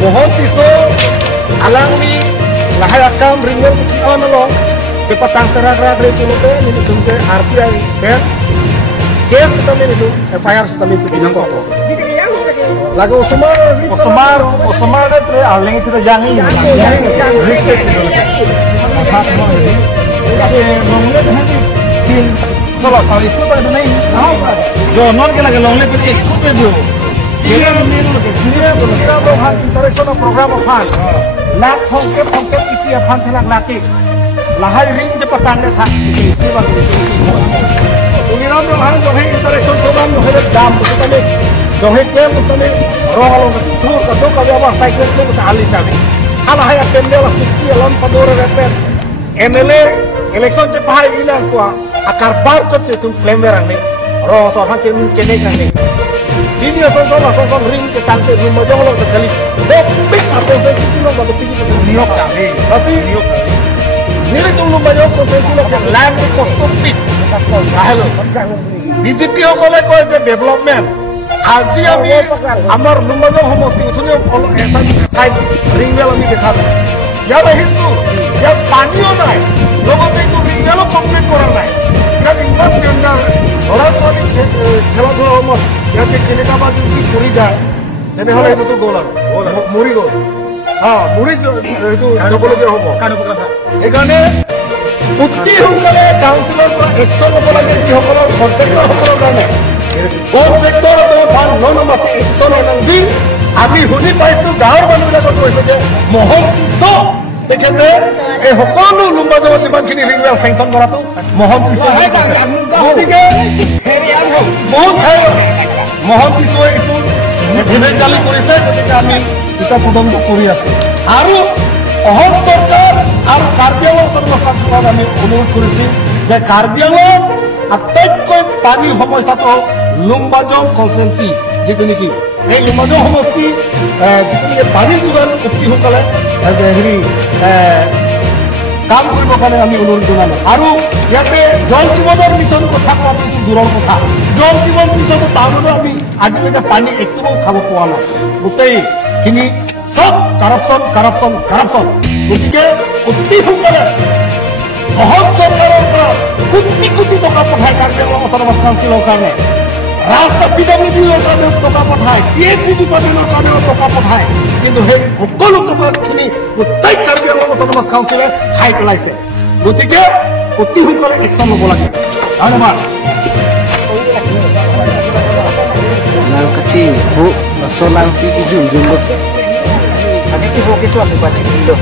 mohon tiso alang ni lahir akam ringan kecian lo cepatang serak-serak dari pulote ini sumke RTI ben kes kami itu FIR kami itu bilang kok lagu Usmar itu aling itu jangi tapi ngomongnya nanti tin kalau kali itu pada naik jonon ke lagi longle itu ikut itu dia menilai lagi dia berkira han international program han nak hongkep itu ya han telak laki lahai ring cepatan deh tak itu bang ini nama han johe international program johe dam betul ni johe kem betul ni rohalo betul kadang kali apa cycle itu betul alis kami alah ya pendel suki lon padora repet MLA election cepai ilang kuah akar barcot itu plemberang ni roh sohan cene kan ni ini asal ring ke tante rumah jauh lo sekali dopik apa konsensi lo baru pergi ke New York kami masih New York nilai tu rumah jauh konsensi lo yang land di kostum pit hello BJP okole ko je development আজি আমি আমার rumah jauh homosti uthune eta type ring bel আমি দেখাবো ইয়ার হিন্দু ইয়ার পানিও নাই লগতে তো ring bel complete করা নাই ইয়ার ইমান ডেঞ্জার ওরা সবই খেলাধুলা সময় ইয়াতে কেনেকা বা যদি পৰি যায় তেনেহ'লে এইটোতো গ'ল আৰু মৰি গ'ল মৰি এইটো যাবলগীয়া হ'ব সেইকাৰণে অতি সোনকালে কাউন্সিলৰ পৰা একশ্যন ল'ব লাগে যিসকলৰ কণ্ট্ৰেক্টৰসকলৰ কাৰণে কণ্ট্ৰেক্টৰ ভাল ননমাছে একশ্যনৰ নাম আমি শুনি পাইছোঁ গাঁৱৰ মানুহবিলাকক কৈছে যে মহল কিছ তেখেতে এই সকলো লুম্বাজৰ যিমানখিনি ৰিং বেল চেংচন কৰাটো মহল কিছ গতিকে বহুত মহল কিছুৱে এইটো ধেমেজালি কৰিছে গতিকে আমি এটা তদন্ত কৰি আছো আৰু অসম চৰকাৰ আৰু কাৰ্বি আংলং অট'নমাছ কাউন্সিলক আমি অনুৰোধ কৰিছোঁ যে কাৰ্বি আংলং আটাইতকৈ পানী সমস্যাটো লুম্বাজং কনষ্টিটুৱেঞ্চি যিটো নেকি এই লুম্বাজং সমষ্টি যিটো নেকি পানী যোগান অতি সোনকালে হেৰি কাম কৰিবৰ কাৰণে আমি অনুৰোধ জনালোঁ আৰু ইয়াতে জল জীৱনৰ মিছন কথা কোৱাটো এইটো দূৰৰ কথা জল জীৱন মিছনৰ টাউনতো আমি আজিলৈকে পানী একদম খাব পোৱা নাই গোটেইখিনি চব কাৰাপশ্যন গতিকে অতি সোনকালে অসম চৰকাৰৰ পৰা কোটি টকা পঠায় কাৰ্বি আংলং অট'নমাছ কাউন্সিলৰ কাৰণে ৰাস্তা PWDৰ কাৰণেও টকা পঠায় PHC ডিপাৰ্টমেণ্টৰ কাৰণেও টকা পঠায় কিন্তু সেই সকলো টকাখিনি গোটেই কাৰ্বি আংলং অট'নমাছ কাউন্সিলে খাই পেলাইছে গতিকে অতি সোনকালে একশ্যন ল'ব লাগে ধন্যবাদ Nang kecil, bu, solang si ijung jumbo. Nanti sih fokus lah sebagai itu.